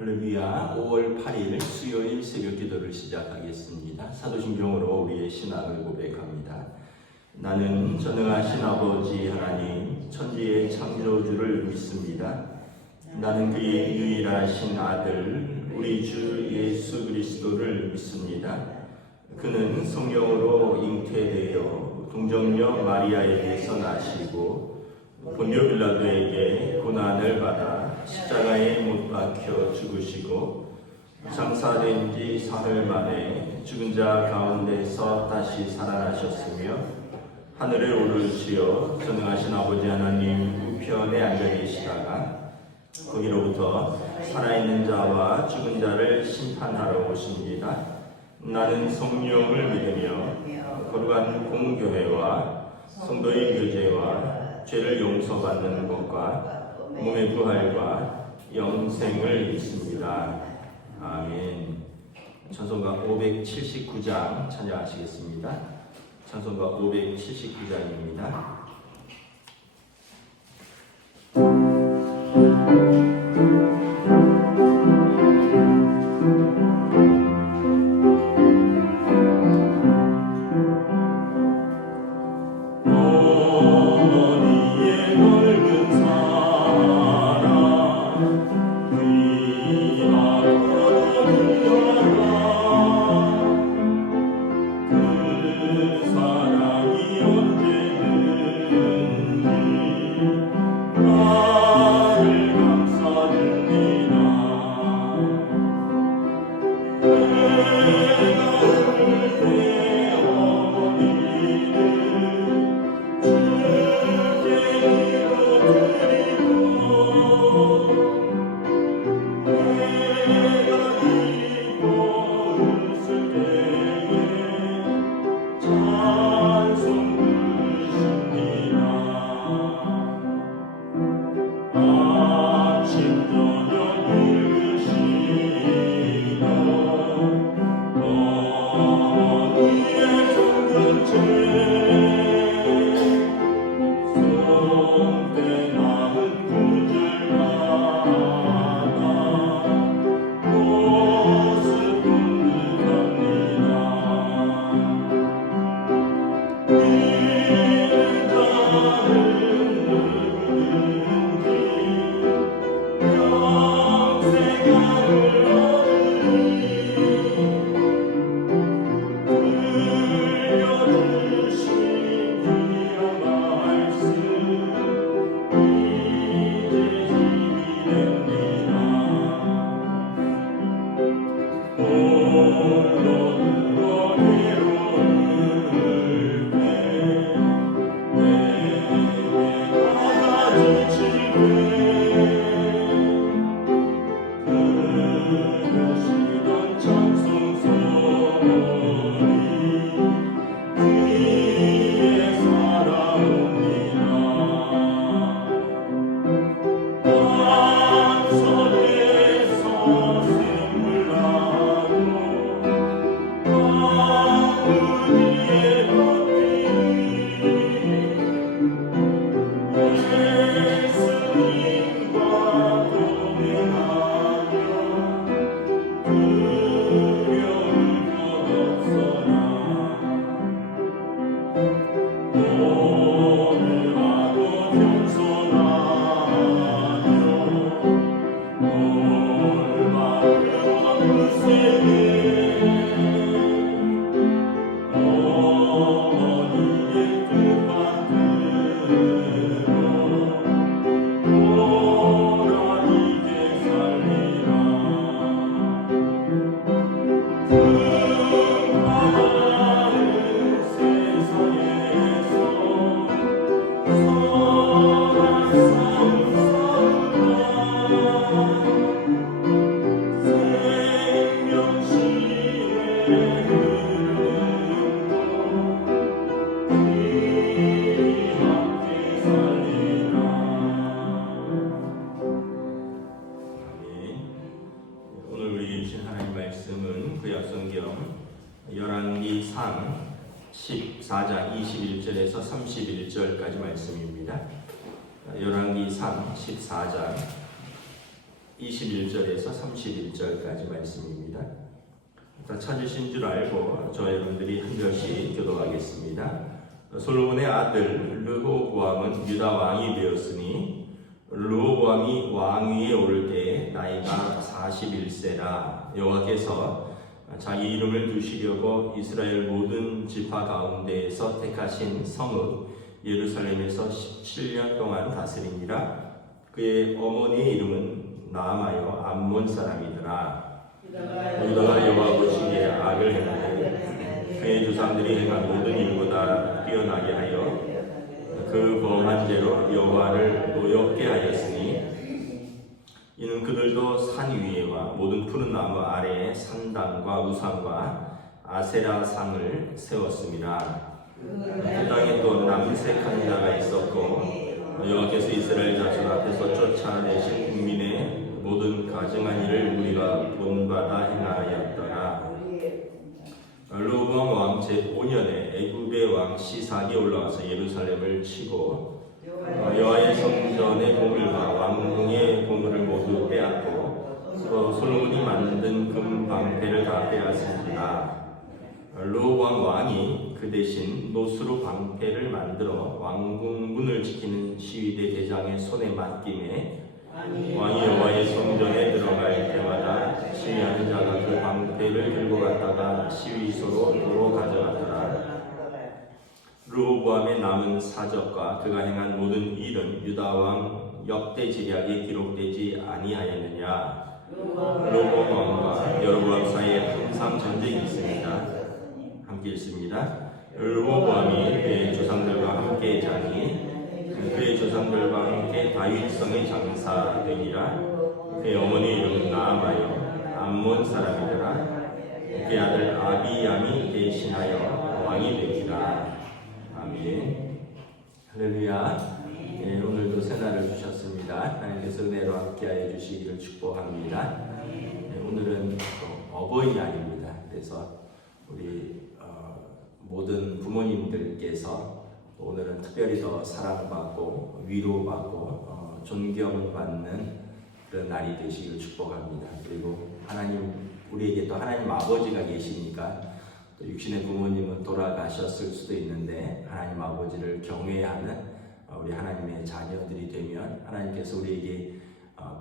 할렐루야. 5월 8일 수요일 새벽 기도를 시작하겠습니다. 사도신경으로 우리의 신앙을 고백합니다. 나는 전능하신 아버지 하나님 천지의 창조주를 믿습니다. 나는 그의 유일하신 아들 우리 주 예수 그리스도를 믿습니다. 그는 성령으로 잉태되어 동정녀 마리아에게서 나시고 본디오 빌라도에게 고난을 받아 십자가에 못 박혀 죽으시고 장사된 지 사흘 만에 죽은 자 가운데서 다시 살아나셨으며 하늘에 오르시어 전능하신 아버지 하나님 우편에 앉아 계시다가 거기로부터 살아있는 자와 죽은 자를 심판하러 오십니다. 나는 성령을 믿으며 거룩한 공교회와 성도의 교제와 죄를 용서받는 것과 몸의 부활과 영생을 믿습니다. 아멘. 찬송가 579장 찬양하시겠습니다. 찬송가 579장입니다. 열왕기상 14장 21절에서 31절까지 말씀입니다. 열왕기상 14장 21절에서 31절까지 말씀입니다. 다 찾으신 줄 알고 저 여러분들이 한 절씩 교독하겠습니다. 솔로몬의 아들 르호보암은 유다 왕이 되었으니 르호보암이 왕위에 오를 때 나이가 41세라. 여호와께서 자기 이름을 두시려고 이스라엘 모든 지파 가운데에서 택하신 성읍 예루살렘에서 17년 동안 다스리니라. 그의 어머니의 이름은 나아마요 암몬 사람이더라. 유다가 여호와 보시기에 악을 행하되 그의 조상들이 행한 모든 일보다 뛰어나게 하여 그 범한 죄로 여호와를 노엽게 하였으니 이는 그들도 산 위에와 모든 푸른 나무 아래에 산당과 우상과 아세라 상을 세웠습니다. 그 땅에 또 남색한 자가 있었고 여호와께서 이스라엘 자손 앞에서 쫓아내신 국민의 모든 가증한 일을 우리가 본받아 행하였더라. 르호보암 왕 제5년에 애굽의 왕 시삭이 올라와서 예루살렘을 치고 여호와의 성전의 보물과 왕궁의 보물을 모두 빼앗고 솔로몬이 만든 금 방패를 다 빼앗습니다. 르호보암 왕이 그 대신 노수로 방패를 만들어 왕궁 문을 지키는 시위대 대장의 손에 맡김에 왕이 여호와의 성전에 들어갈 때마다 시위하는 자가 그 방패를 들고 갔다가 시위소로 도로 가져갔더라. 르호보암의 남은 사적과 그가 행한 모든 일은 유다 왕 역대 지략에 기록되지 아니하였느냐. 르호보암 왕과 여로보암 사이에 항상 전쟁이 있습니다. 함께 읽습니다. 르호보암이 그의 조상들과 함께 자니 그의 조상들과 함께 다윗성의 장사되니라. 그의 어머니 이름은 나아마요 암몬 사람이더라. 그의 아들 아비얌이 대신하여 왕이 되니라. 아멘. 할렐루야. 네, 오늘도 새날을 주셨습니다. 하나님께서 은혜로 함께하여 주시기를 축복합니다. 네, 오늘은 어버이날입니다. 그래서 우리 모든 부모님들께서 오늘은 특별히 더 사랑받고 위로받고 존경받는 그런 날이 되시길 축복합니다. 그리고 하나님, 우리에게 또 하나님 아버지가 계시니까 또 육신의 부모님은 돌아가셨을 수도 있는데 하나님 아버지를 경외하는 우리 하나님의 자녀들이 되면 하나님께서 우리에게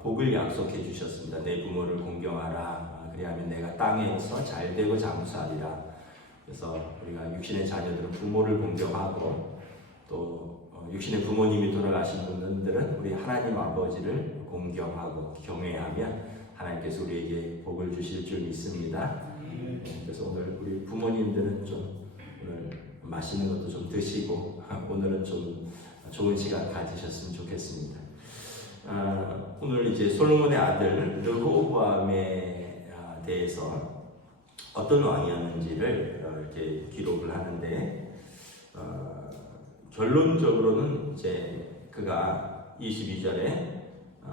복을 약속해 주셨습니다. 내 부모를 공경하라. 그리하면 내가 땅에서 잘되고 장수하리라. 그래서 우리가 육신의 자녀들은 부모를 공경하고 또 육신의 부모님이 돌아가신 분들은 우리 하나님 아버지를 공경하고 경외하면 하나님께서 우리에게 복을 주실 줄 믿습니다. 그래서 오늘 우리 부모님들은 좀 오늘 맛있는 것도 좀 드시고 오늘은 좀 좋은 시간 가지셨으면 좋겠습니다. 오늘 이제 솔로몬의 아들 르호보암에 대해서 어떤 왕이었는지를 이렇게 기록을 하는데 결론적으로는 이제 그가 22절에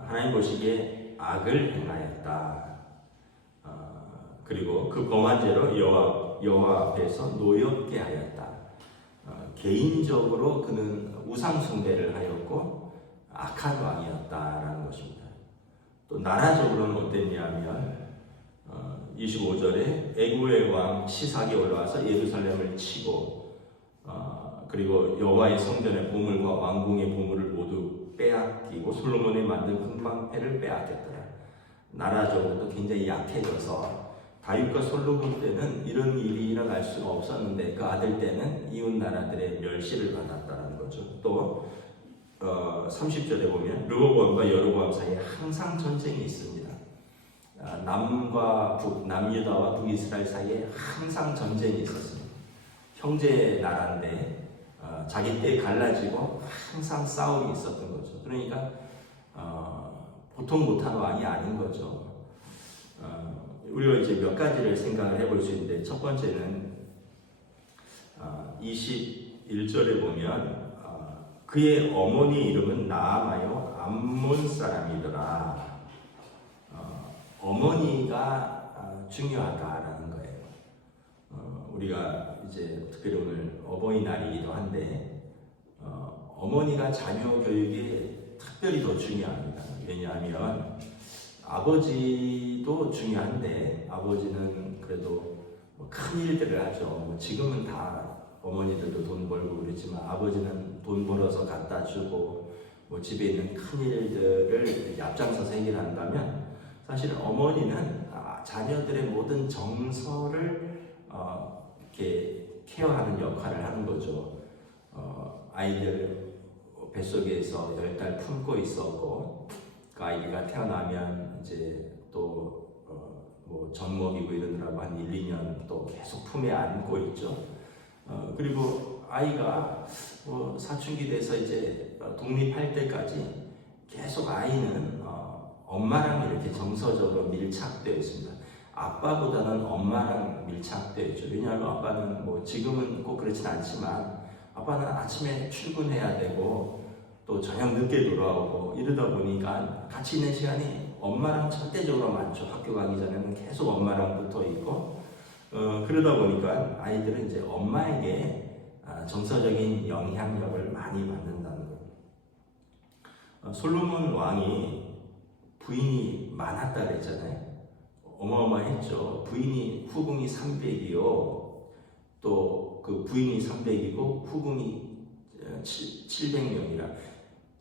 하나님 보시기에 악을 행하였다. 그리고 그 범한 죄로 여호와 앞에서 노엽게 하였다. 개인적으로 그는 우상 숭배를 하였고 악한 왕이었다라는 것입니다. 또 나라적으로는 어땠냐면 25절에 애굽의 왕 시삭이 올라와서 예루살렘을 치고 그리고 여호와의 성전의 보물과 왕궁의 보물을 모두 빼앗기고 솔로몬이 만든 금방패를 빼앗겼더라. 나라적으로도 굉장히 약해져서 다윗과 솔로몬 때는 이런 일이 일어날 수가 없었는데 그 아들 때는 이웃 나라들의 멸시를 받았다는 거죠. 또 30절에 보면 르호보암과 여로보암 사이에 항상 전쟁이 있습니다. 남과 북, 남유다와 북이스라엘 사이에 항상 전쟁이 있었습니다. 형제 나라인데 자기 때 갈라지고 항상 싸움이 있었던 거죠. 그러니까 보통 못한 왕이 아닌 거죠. 우리가 이제 몇 가지를 생각을 해볼 수 있는데 첫 번째는 21절에 보면 그의 어머니 이름은 나아마요 암몬 사람이더라. 어머니가 중요하다라는 거예요. 우리가 이제 특별히 오늘 어버이날이기도 한데 어머니가 자녀 교육에 특별히 더 중요합니다. 왜냐하면 아버지도 중요한데 아버지는 그래도 뭐큰 일들을 하죠. 뭐 지금은 다 어머니들도 돈 벌고 그러지만 아버지는 돈 벌어서 갖다 주고 뭐 집에 있는 큰 일들을 앞장서서 해결한다면 사실 어머니는 자녀들의 모든 정서를 이렇게 케어하는 역할을 하는 거죠. 아이들 뱃속에서 10달 품고 있었고 그 아이가 태어나면 이제 또 뭐 젖먹이고 이러느라고 한 1, 2년 또 계속 품에 안고 있죠. 그리고 아이가 사춘기 돼서 이제 독립할 때까지 계속 아이는 엄마랑 이렇게 정서적으로 밀착되어 있습니다. 아빠보다는 엄마랑 밀착되어 있죠. 왜냐하면 아빠는 뭐 지금은 꼭 그렇진 않지만 아빠는 아침에 출근해야 되고 또 저녁 늦게 돌아오고 이러다 보니까 같이 있는 시간이 엄마랑 절대적으로 많죠. 학교 가기 전에는 계속 엄마랑 붙어 있고 그러다 보니까 아이들은 이제 엄마에게 정서적인 영향력을 많이 받는다는 거예요. 솔로몬 왕이 부인이 많았다 그랬잖아요. 어마어마했죠. 부인이 후궁이 300이요. 또 그 부인이 300이고 후궁이 700명이라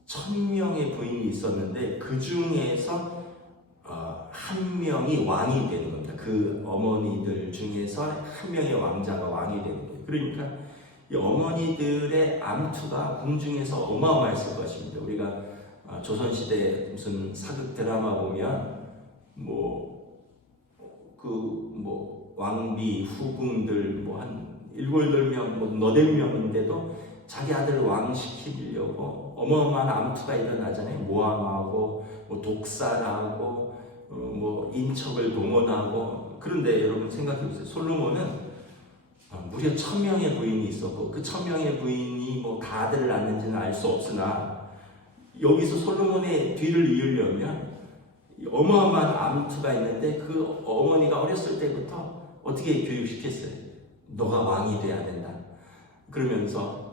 1000명의 부인이 있었는데 그 중에서 한 명이 왕이 되는 겁니다. 그 어머니들 중에서 한 명의 왕자가 왕이 되는 거예요. 그러니까 이 어머니들의 암투가 궁중에서 어마어마했을 것입니다. 우리가 조선시대 무슨 사극 드라마 보면 왕비, 후궁들 한 7, 8명, 너댓 명인데도 자기 아들 왕 시키려고 어마어마한 암투가 일어나잖아요. 모함하고 독살하고 인척을 동원하고. 그런데 여러분 생각해 보세요. 솔로몬은 무려 1000명의 부인이 있었고 그 1000명의 부인이 다 아들을 낳는지는 알 수 없으나 여기서 솔로몬의 뒤를 이으려면 어마어마한 암투가 있는데 그 어머니가 어렸을 때부터 어떻게 교육시켰어요? 너가 왕이 돼야 된다. 그러면서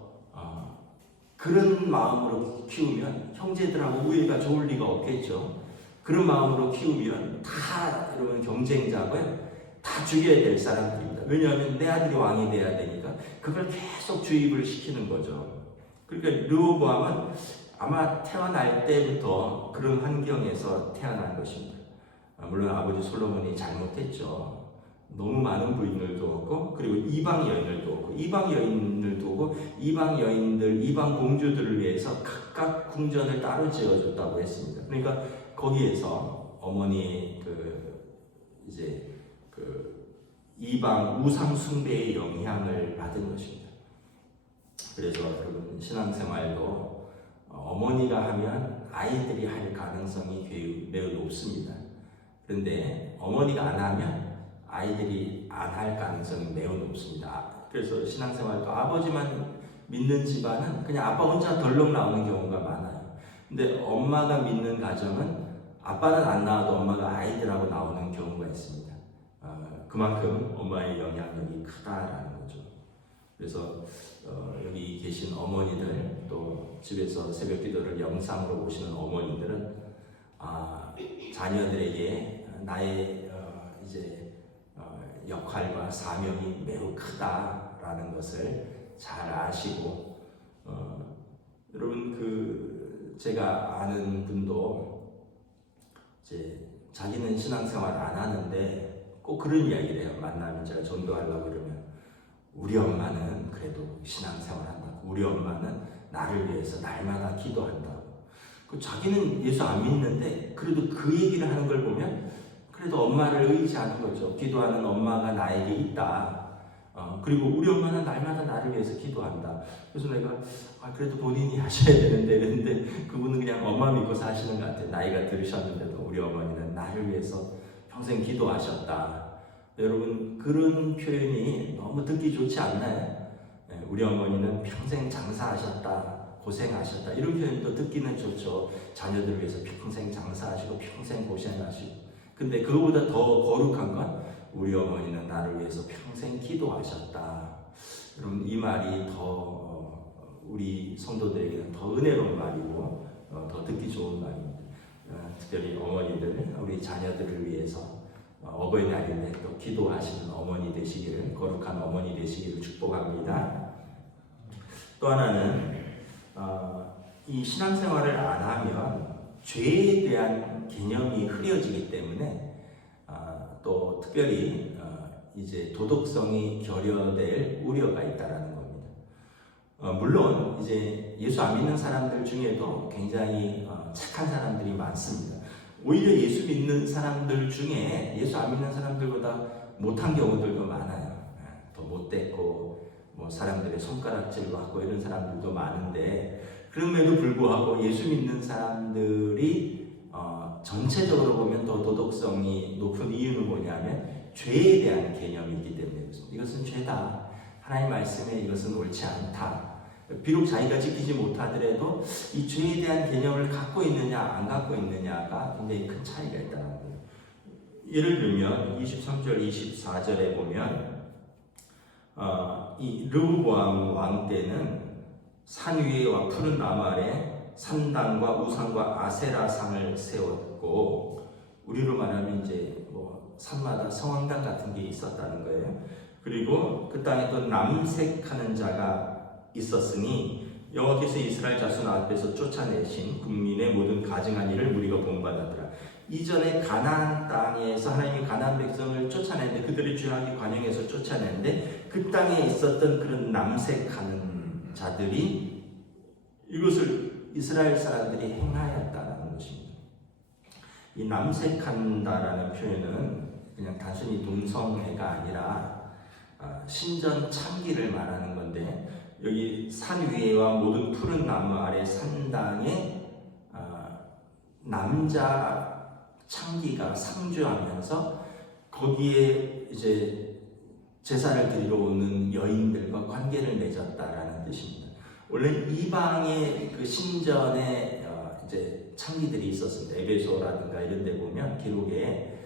그런 마음으로 키우면 형제들하고 우애가 좋을 리가 없겠죠. 그런 마음으로 키우면 다 여러분 경쟁자고요. 다 죽여야 될 사람들입니다. 왜냐하면 내 아들이 왕이 돼야 되니까 그걸 계속 주입을 시키는 거죠. 그러니까 르호보암은 아마 태어날 때부터 그런 환경에서 태어난 것입니다. 물론 아버지 솔로몬이 잘못했죠. 너무 많은 부인을 두었고 그리고 이방 여인을 두었고 이방 여인을 두고 이방 여인들, 이방 공주들을 위해서 각각 궁전을 따로 지어줬다고 했습니다. 그러니까 거기에서 어머니 이방 우상 숭배의 영향을 받은 것입니다. 그래서 여러분 신앙생활도 어머니가 하면 아이들이 할 가능성이 매우 높습니다. 그런데 어머니가 안 하면 아이들이 안 할 가능성이 매우 높습니다. 그래서 신앙생활도 아버지만 믿는 집안은 그냥 아빠 혼자 덜렁 나오는 경우가 많아요. 근데 엄마가 믿는 가정은 아빠는 안 나와도 엄마가 아이들하고 나오는 경우가 있습니다. 그만큼 엄마의 영향력이 크다라는 거죠. 그래서 여기 계신 어머니들 또 집에서 새벽기도를 영상으로 보시는 어머니들은 자녀들에게 나의 역할과 사명이 매우 크다라는 것을 잘 아시고 여러분 제가 아는 분도 이제 자기는 신앙생활 안 하는데 꼭 그런 이야기를 해요. 만나면 제가 전도하려고 그러면 우리 엄마는 그래도 신앙생활 한다고. 우리 엄마는 나를 위해서 날마다 기도한다고. 자기는 예수 안 믿는데 그래도 그 얘기를 하는 걸 보면 그래도 엄마를 의지하는 거죠. 기도하는 엄마가 나에게 있다. 그리고 우리 엄마는 날마다 나를 위해서 기도한다. 그래서 내가 그래도 본인이 하셔야 되는데 그런데 그분은 그냥 엄마 믿고 사시는 것 같아요. 나이가 들으셨는데도 우리 어머니는 나를 위해서 평생 기도하셨다. 여러분 그런 표현이 너무 듣기 좋지 않나요? 우리 어머니는 평생 장사하셨다. 고생하셨다. 이런 표현도 듣기는 좋죠. 자녀들을 위해서 평생 장사하시고 평생 고생하시고. 근데 그거보다 더 거룩한 건 우리 어머니는 나를 위해서 평생 기도하셨다. 여러분 이 말이 더 우리 성도들에게는 더 은혜로운 말이고 더 듣기 좋은 말입니다. 특별히 어머니들, 우리 자녀들을 위해서 어버이날인데 또 기도하시는 어머니 되시기를, 거룩한 어머니 되시기를 축복합니다. 또 하나는 이 신앙생활을 안 하면 죄에 대한 개념이 흐려지기 때문에 또 특별히 이제 도덕성이 결여될 우려가 있다라는 겁니다. 물론 이제 예수 안 믿는 사람들 중에도 굉장히 착한 사람들이 많습니다. 오히려 예수 믿는 사람들 중에 예수 안 믿는 사람들보다 못한 경우들도 많아요. 더 못됐고 뭐 사람들의 손가락질 받고 이런 사람들도 많은데, 그럼에도 불구하고 예수 믿는 사람들이 전체적으로 보면 더 도덕성이 높은 이유는 뭐냐면 죄에 대한 개념이 있기 때문에 그렇습니다. 이것은 죄다, 하나님 말씀에 이것은 옳지 않다. 비록 자기가 지키지 못하더라도 이 죄에 대한 개념을 갖고 있느냐 안 갖고 있느냐가 굉장히 큰 차이가 있다는 거예요. 예를 들면 23절 24절에 보면 이 르호보암 왕 때는 산 위에와 푸른 나무 아래 산당과 우상과 아세라상을 세웠고, 우리로 말하면 이제 뭐 산마다 성황당 같은 게 있었다는 거예요. 그리고 그 땅에 또 남색하는 자가 있었으니 여호와께서 이스라엘 자손 앞에서 쫓아내신 국민의 모든 가증한 일을 무리가 본받았더라. 이전에 가나안 땅에서 하나님이 가나안 백성을 쫓아내는데, 그들의 죄악이 관영해서 쫓아내는데 그 땅에 있었던 그런 남색하는 자들이 이것을 이스라엘 사람들이 행하였다는 것입니다. 이 남색한다라는 표현은 그냥 단순히 동성애가 아니라 신전 참기를 말하는 건데, 여기 산 위에와 모든 푸른 나무 아래 산당에 남자 창기가 상주하면서 거기에 이제 제사를 드리러 오는 여인들과 관계를 맺었다라는 뜻입니다. 원래 이방의 그 신전에 이제 창기들이 있었습니다. 에베소라든가 이런 데 보면 기록에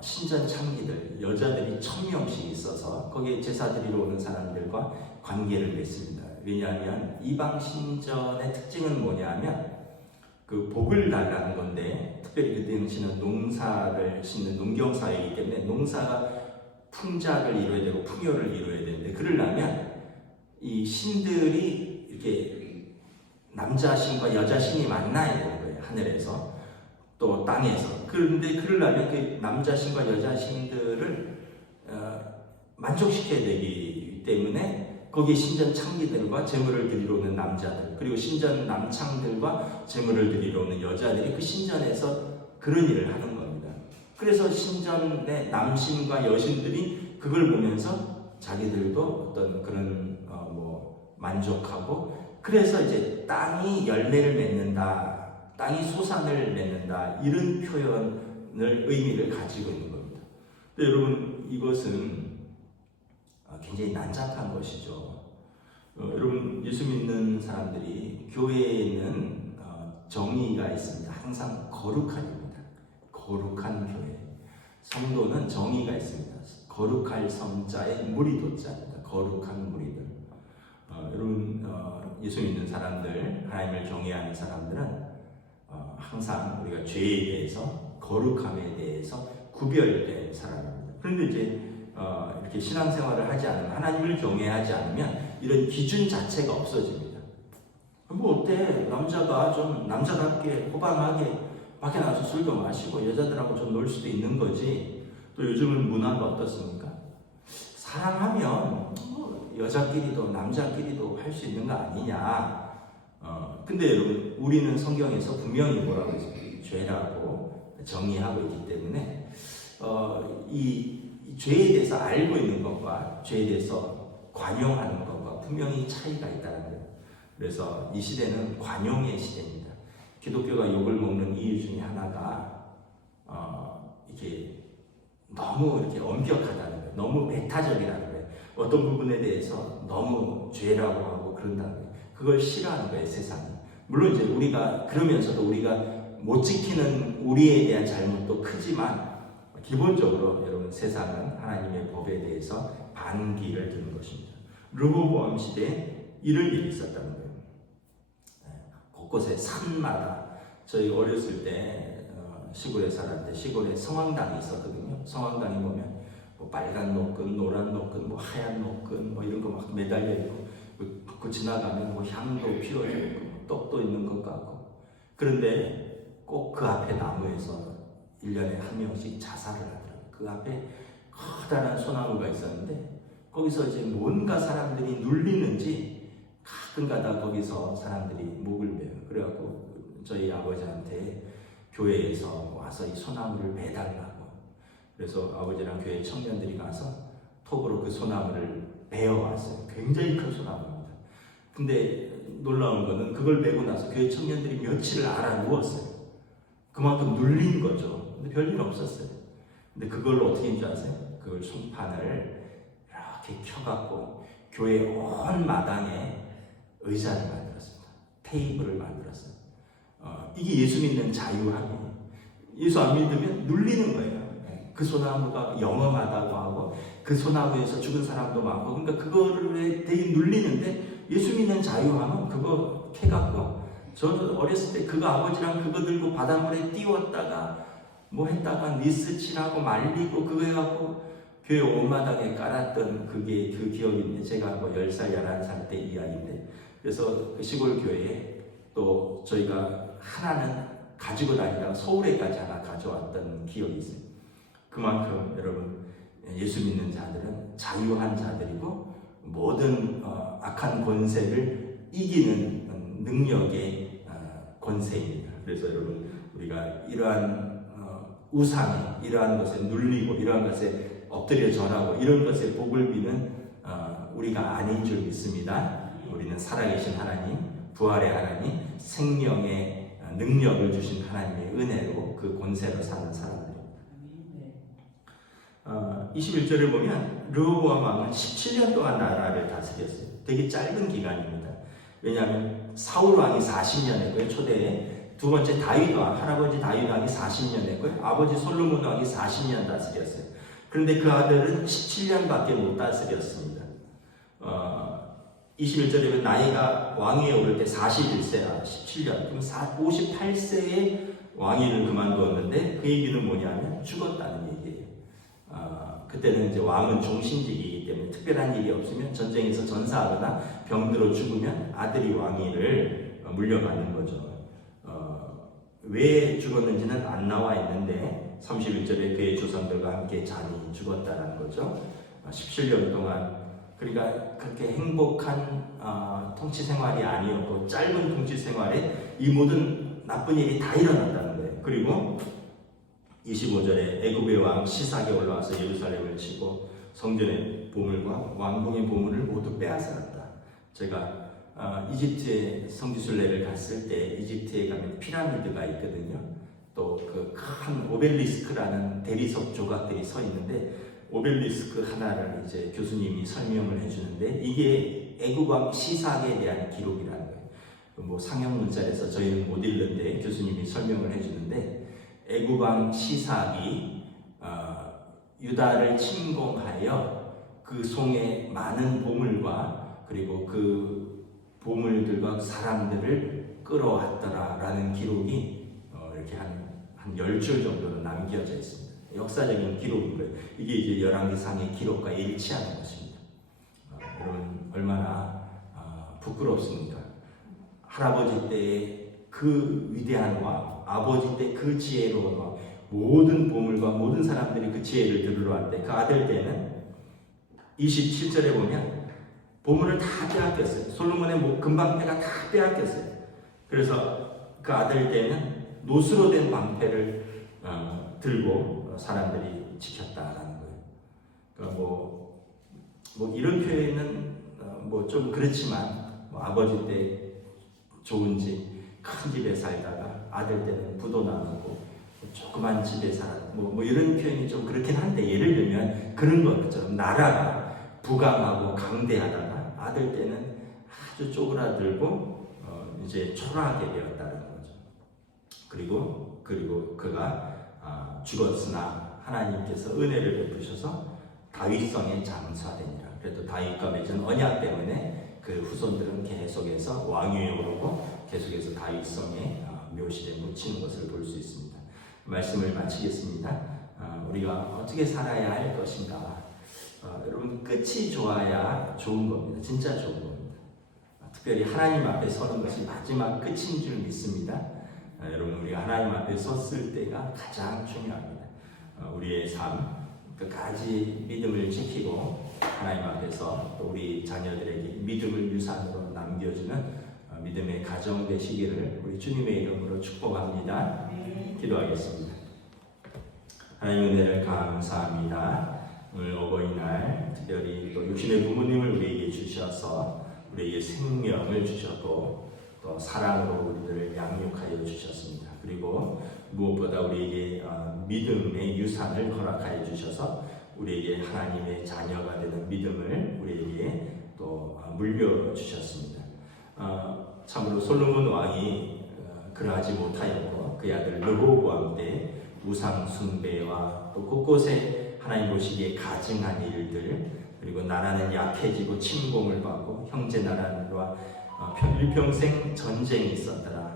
신전 창기들, 여자들이 1000명씩 있어서 거기에 제사 드리러 오는 사람들과 관계를 맺습니다. 왜냐하면 이방 신전의 특징은 뭐냐면 그 복을 달라는 건데, 특별히 그 당시는 농사를 짓는 농경사회이기 때문에 농사가 풍작을 이루어야 되고 풍요를 이루어야 되는데, 그러려면 이 신들이 이렇게 남자 신과 여자 신이 만나야 되는 거예요. 하늘에서 또 땅에서. 그런데 그러려면 그 남자 신과 여자 신들을 만족시켜야 되기 때문에 거기 신전 창기들과 제물을 드리러 오는 남자들, 그리고 신전 남창들과 제물을 드리러 오는 여자들이 그 신전에서 그런 일을 하는 겁니다. 그래서 신전의 남신과 여신들이 그걸 보면서 자기들도 어떤 그런 만족하고, 그래서 이제 땅이 열매를 맺는다, 땅이 소산을 맺는다, 이런 표현을 의미를 가지고 있는 겁니다. 근데 여러분, 이것은 굉장히 난잡한 것이죠. 여러분, 예수 믿는 사람들이 교회에는 정의가 있습니다. 항상 거룩한입니다. 거룩한 교회. 성도는 정의가 있습니다. 거룩할 성자에 무리도자입니다. 거룩한 무리들. 여러분, 예수 믿는 사람들, 하나님을 경외하는 사람들은 항상 우리가 죄에 대해서, 거룩함에 대해서 구별된 사람입니다. 그런데 이제 이렇게 신앙생활을 하지 않으면, 하나님을 경외하지 않으면 이런 기준 자체가 없어집니다. 뭐 어때? 남자가 좀 남자답게 호방하게 밖에 나가서 술도 마시고 여자들하고 좀 놀 수도 있는 거지. 또 요즘은 문화가 어떻습니까? 사랑하면 여자끼리도 남자끼리도 할 수 있는 거 아니냐. 근데 여러분, 우리는 성경에서 분명히 뭐라고 했습니까? 죄라고 정의하고 있기 때문에 이 죄에 대해서 알고 있는 것과 죄에 대해서 관용하는 것과 분명히 차이가 있다는 거예요. 그래서 이 시대는 관용의 시대입니다. 기독교가 욕을 먹는 이유 중에 하나가 이게 너무 이렇게 엄격하다는 거예요. 너무 메타적이라는 거예요. 어떤 부분에 대해서 너무 죄라고 하고 그런다는 거예요. 그걸 싫어하는 거예요, 세상이. 물론 이제 우리가 그러면서도 우리가 못 지키는 우리에 대한 잘못도 크지만, 기본적으로 여러분, 세상은 하나님의 법에 대해서 반기를 드는 것입니다. 르호보암 시대에 이런 일이 있었다는 거예요. 곳곳에 산마다 저희 어렸을 때 시골에 살았는데 시골에 성황당이 있었거든요. 성황당에 보면 뭐 빨간 노끈, 노란 노끈, 뭐 하얀 노끈, 뭐 이런 거 막 매달려 있고, 그 지나가면 뭐 향도 피어져 있고, 떡도 있는 것 같고. 그런데 꼭 그 앞에 나무에서 1년에 한 명씩 자살을 하더라고요. 그 앞에 커다란 소나무가 있었는데 거기서 이제 뭔가 사람들이 눌리는지 가끔가다 거기서 사람들이 목을 매요. 그래갖고 저희 아버지한테 교회에서 와서 이 소나무를 매달라고. 그래서 아버지랑 교회 청년들이 가서 톱으로 그 소나무를 베어왔어요. 굉장히 큰 소나무입니다. 근데 놀라운 거는 그걸 베고 나서 교회 청년들이 며칠을 알아 누웠어요. 그만큼 눌린 거죠. 근데 별일 없었어요. 근데 그걸 어떻게 했는지 아세요? 그걸 손판을 이렇게 켜갖고 교회 온 마당에 의자를 만들었습니다. 테이블을 만들었어요. 이게 예수 믿는 자유함이에요. 예수 안 믿으면 눌리는 거예요. 그 소나무가 영험하다고 하고 그 소나무에서 죽은 사람도 많고, 그러니까 그거를 되게 눌리는데 예수 믿는 자유함은 그거 캐갖고, 저는 어렸을 때 그거 아버지랑 그거 들고 바닷물에 띄웠다가 뭐 했다가 니스칠하고 말리고 그거 해갖고 교회 온마당에 깔았던 그게 그 기억인데, 제가 뭐 10살, 11살 때 이야기인데, 그래서 그 시골 교회에 또 저희가 하나는 가지고 다니다가 서울에까지 하나 가져왔던 기억이 있어요. 그만큼 여러분, 예수 믿는 자들은 자유한 자들이고 모든 악한 권세를 이기는 능력의 권세입니다. 그래서 여러분, 우리가 이러한 우상에, 이러한 것에 눌리고 이러한 것에 엎드려 절하고 이런 것에 복을 비는 우리가 아닌 줄 믿습니다. 우리는 살아계신 하나님, 부활의 하나님, 생명의 능력을 주신 하나님의 은혜로 그 권세로 사는 사람들입니다. 21절을 보면 르호보암 왕은 17년 동안 나라를 다스렸어요. 되게 짧은 기간입니다. 왜냐하면 사울 왕이 40년 했고요, 초대에. 두 번째 다윗 왕, 할아버지 다윗 왕이 40년 했고요, 아버지 솔로몬 왕이 40년 다스렸어요. 그런데 그 아들은 17년밖에 못 다스렸습니다. 21절에 보면 나이가 왕위에 오를 때 41세라 17년, 그럼 58세에 왕위를 그만두었는데 그 얘기는 뭐냐면 죽었다는 얘기예요. 그때는 이제 왕은 종신직이기 때문에 특별한 일이 없으면 전쟁에서 전사하거나 병들어 죽으면 아들이 왕위를 물려받는 거죠. 왜 죽었는지는 안 나와 있는데 31절에 그의 조상들과 함께 잔이 죽었다는 거죠. 17년 동안, 그러니까 그렇게 행복한 통치 생활이 아니었고 짧은 통치 생활에 이 모든 나쁜 일이 다 일어났다는 거예요. 그리고 25절에 애굽의 왕 시삭이 올라와서 예루살렘을 치고 성전의 보물과 왕궁의 보물을 모두 빼앗아갔다. 제가 이집트에 성지순례를 갔을 때 이집트에 가면 피라미드가 있거든요. 또 그 큰 오벨리스크라는 대리석 조각들이 서 있는데 오벨리스크 하나를 이제 교수님이 설명을 해주는데 이게 애굽 왕 시삭에 대한 기록이라는 거예요. 뭐 상형 문자에서 저희는 못 읽는데 교수님이 설명을 해주는데, 애굽 왕 시삭이 유다를 침공하여 그 송에 많은 보물과 그리고 그 보물들과 사람들을 끌어왔더라라는 기록이 이렇게 한 10줄 정도로 남겨져 있습니다. 역사적인 기록인 거예요. 이게 이제 열왕기상의 기록과 일치하는 것입니다. 여러분, 얼마나 부끄럽습니까? 할아버지 때의 그 위대한 왕, 아버지 때 그 지혜로운 왕, 모든 보물과 모든 사람들이 그 지혜를 들으러 왔는데 그 아들 때는 27절에 보면 보물을 다 빼앗겼어요. 솔로몬의 금방패가 다 빼앗겼어요. 그래서 그 아들 때는 노수로 된 방패를 들고 사람들이 지켰다라는 거예요. 그러니까 뭐 이런 표현은 뭐 좀 그렇지만, 아버지 때 좋은 집, 큰 집에 살다가 아들 때는 부도 나누고 조그만 집에 뭐 이런 표현이 좀 그렇긴 한데, 예를 들면 그런 것처럼 나라가 부강하고 강대하다가 아들 때는 아주 쪼그라들고 이제 초라하게 되었다는 거죠. 그리고 그가 죽었으나 하나님께서 은혜를 베푸셔서 다윗성에 장사되니라. 그래도 다윗과 맺은 언약 때문에 그 후손들은 계속해서 왕위에 오르고 계속해서 다윗성에 묘실에 묻히는 것을 볼 수 있습니다. 말씀을 마치겠습니다. 우리가 어떻게 살아야 할 것인가? 여러분, 끝이 좋아야 좋은 겁니다. 진짜 좋은 겁니다. 특별히 하나님 앞에 서는 것이 마지막 끝인 줄 믿습니다. 여러분, 우리가 하나님 앞에 섰을 때가 가장 중요합니다. 우리의 삶 끝까지 믿음을 지키고 하나님 앞에서 또 우리 자녀들에게 믿음을 유산으로 남겨주는 믿음의 가정 되시기를 우리 주님의 이름으로 축복합니다. 기도하겠습니다. 하나님 은혜를 감사합니다. 오늘 어버이날 특별히 또 육신의 부모님을 우리에게 주셔서 우리에게 생명을 주셨고 또 사랑으로 우리들을 양육하여 주셨습니다. 그리고 무엇보다 우리에게 믿음의 유산을 허락하여 주셔서 우리에게 하나님의 자녀가 되는 믿음을 우리에게 또 물려주셨습니다. 참으로 솔로몬 왕이 그러하지 못하였고 그의 아들 르호보암 때 우상 숭배와 또 곳곳에 하나님 보시기에 가증한 일들, 그리고 나라는 약해지고 침공을 받고 형제 나라와 일평생 전쟁이 있었더라.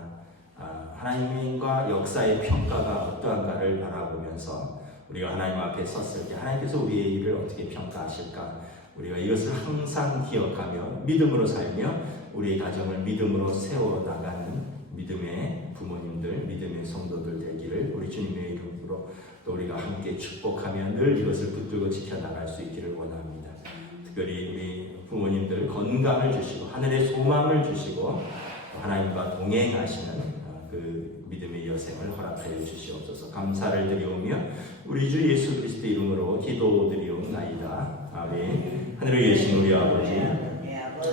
하나님과 역사의 평가가 어떠한가를 바라보면서 우리가 하나님 앞에 섰을 때 하나님께서 우리의 일을 어떻게 평가하실까? 우리가 이것을 항상 기억하며 믿음으로 살며 우리의 가정을 믿음으로 세워 나가는 믿음의 부모님들, 믿음의 성도들 되기를 우리 주님의 이름으로 또 우리가 함께 축복하며 늘 이것을 붙들고 지켜나갈 수 있기를 원합니다. 특별히 우리 부모님들 건강을 주시고 하늘의 소망을 주시고 하나님과 동행하시는 그 믿음의 여생을 허락하여 주시옵소서. 감사를 드리오며 우리 주 예수 그리스도 이름으로 기도드리옵나이다. 아멘. 하늘에 계신 우리 아버지,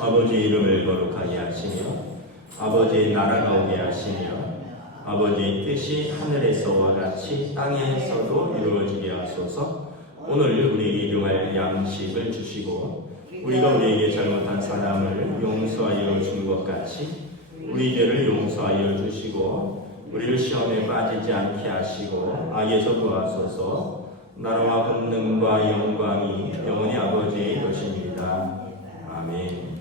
아버지의 이름을 거룩하게 하시며 아버지의 나라가 오게 하시며 아버지의 뜻이 하늘에서와 같이 땅에서도 이루어지게 하소서. 오늘 우리에게 일용할 양식을 주시고 우리가 우리에게 잘못한 사람을 용서하여 준 것 같이 우리 죄를 용서하여 주시고 우리를 시험에 빠지지 않게 하시고 악에서 구하소서. 나라와 권능과 영광이 영원히 아버지의 것입니다. 아멘.